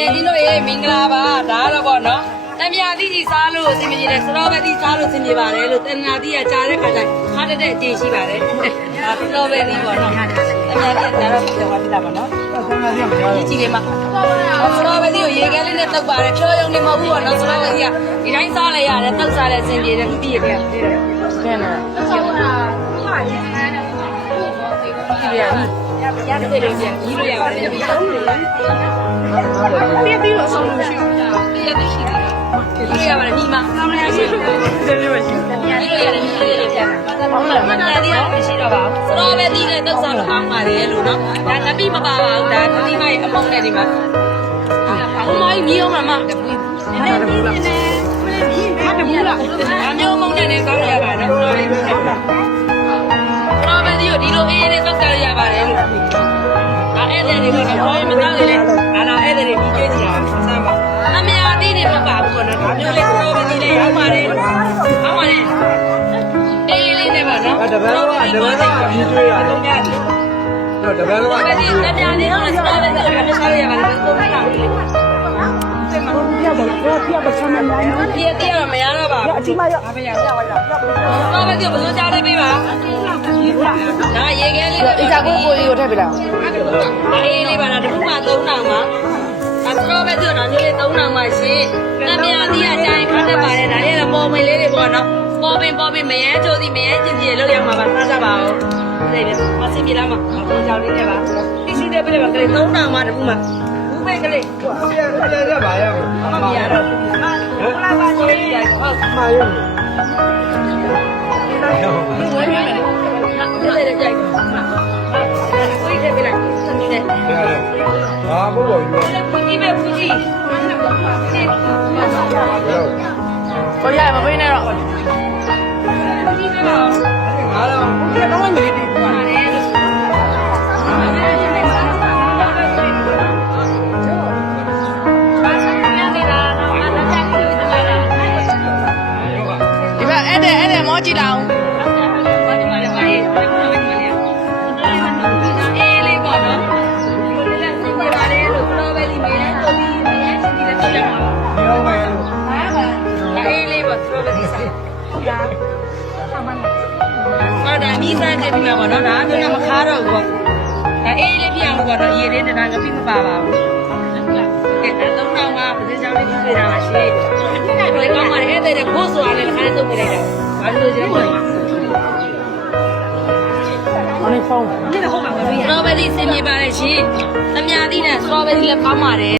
ကဲဒီလိုရေမင်္ဂလာပါဒါကတော့ပေါ့နော်တမယာတိကြီးစားလို့အဆင်ပြေတယ်စတော်ဘယ်တိစားလို့အဆင်ပြေပါတယ်လို့တဏှာတိကကြားတဲ့ခါကျခါတက်တဲ့အကျင့်ရှိပါတယ်ဒါစတော်ဘယ်တိပေါ့နော်တမယာတိကကြားတော့ပြောတာပါနော်ဒီကြည့်လေးမှာစတော်ဘယ်တိကိုရေခဲလေးနဲ့တုပ်ပါတယ်ဖြောယုံနေမဟုတ်ဘူးပေါ့နော်စတော်ဘယ်တိကဒီတိုင်းစားလဲရတယ်တုပ်စားလဲအဆင်ပြေတယ်ပြီးရတယ်တဲ့တဲ့ဒီရပြီရတယ်လို့ပြန်ကြီးလို့ရပါတယ်ပြီးတော့ပြည့်ပြီးတော့ လေးပဲရှိတယ်ညာလေးရတယ်ဒီလေးလေးပြန်ဟုတ်လားမနာသေးတော့မရှိတော့ပါဘူးစတော့ပဲဒီနဲ့တုတ်ဆောင်ကောင်းပါလေလို့နော်ဒါငပိမပါပါဘူးဒါဒီမရဲ့အမုံနဲ့ဒီမှာအမကြီးမြည်အောင်မမတပူးနည်းနည်းနည်းနည်းမတပူးလားအမျိုးမုံနဲ့လည်းကောင်းရပါတော့စတော့ပဲတော့ပဲဒီကိုဒီလိုအေးလေးတုတ်ဆောင်ရပါတယ်လို့ဒါဧည့်သည်တွေကတော့မတောင်းလေ နဲ့ပါနော်တပည့်တော့တပည့်တော့မြည်ကျွေးရတယ်တော့ရတယ်တော့တပည့်တော့ဘာပဲဒီတပြားလေးတော့စတော့ပဲဒီလိုမျိုးစားရပါတယ်သုံးခါလေးပြည့်တော့ပြည့်တော့ဆမ်းမနိုင်ဘူးပြည့်တရမရတော့ပါဘူးအချိမရဘာပဲရတော့တော့ပဲဒီဘယ်လိုကြားနေပြီပါဒါရေခဲလေးအကြကိုကိုကြီးကိုထည့်ပြလိုက်အေးလေးပါလားတခုမှ3000မှာဒါတော့ပဲဒီတော့မျိုးလေး3000မှာရှင်တပြားဒီအကြိုင်ခတ်တတ်ပါတယ်ဒါရဲ့ ပေါ်မလေးတွေပေါ့နော်ပေါ်ပင်ပေါ်ပင်မရဲကြိုးစီမရဲကြည့်ကြည့်လောက်ရမှာပါစားကြပါဦးနေတယ်မစင်ပြလာမှာဘုံကြောင်လေးနဲ့ပါတိစီတဲ့ပြလိုက်ပါကလေး3000မှာတခုမှဘူးပဲကလေးပြည့်ပြည့်ရပါရဲ့မမရတော့ဘူးမလာပါကိုလေးရဟုတ်မှာရုံဝဲမယ်တဲ့တဲ့ကြိုက်ကိုကြီးတဲ့ပြလိုက်စနေနဲ့ဟာဘောဘောယူပူကြီးပဲပူကြီးကိုရမပေး နဲ့တော့ပူကြီးပဲပါအားလုံးတော့ဝင်နေတယ်ပါတ စားဟုတ်ဒါမီးစားချက်ပြမှာပေါ့နော်ဒါကမခါတော့ဘူးပေါ့ဒါအေးလေးပြအောင်လို့ပေါ့နော်ရေလေးတနာငပိမပါပါဘူးကဲဒါသုံးတော့မှာပစကြောင်လေးပြည့်တာပါရှိတယ်ဘယ်ကောင်းပါလဲအဲ့တဲ့ကိုဆိုရတယ်ခါသုံးပြလိုက်တာဘာလို့လဲဆိုတော့အနိဖုန်းစတော်ဘယ်ရီစင်ပြပါလေရှင်။သမ ्या တိနဲ့စတော်ဘယ်ရီလည်းကောင်းပါတယ်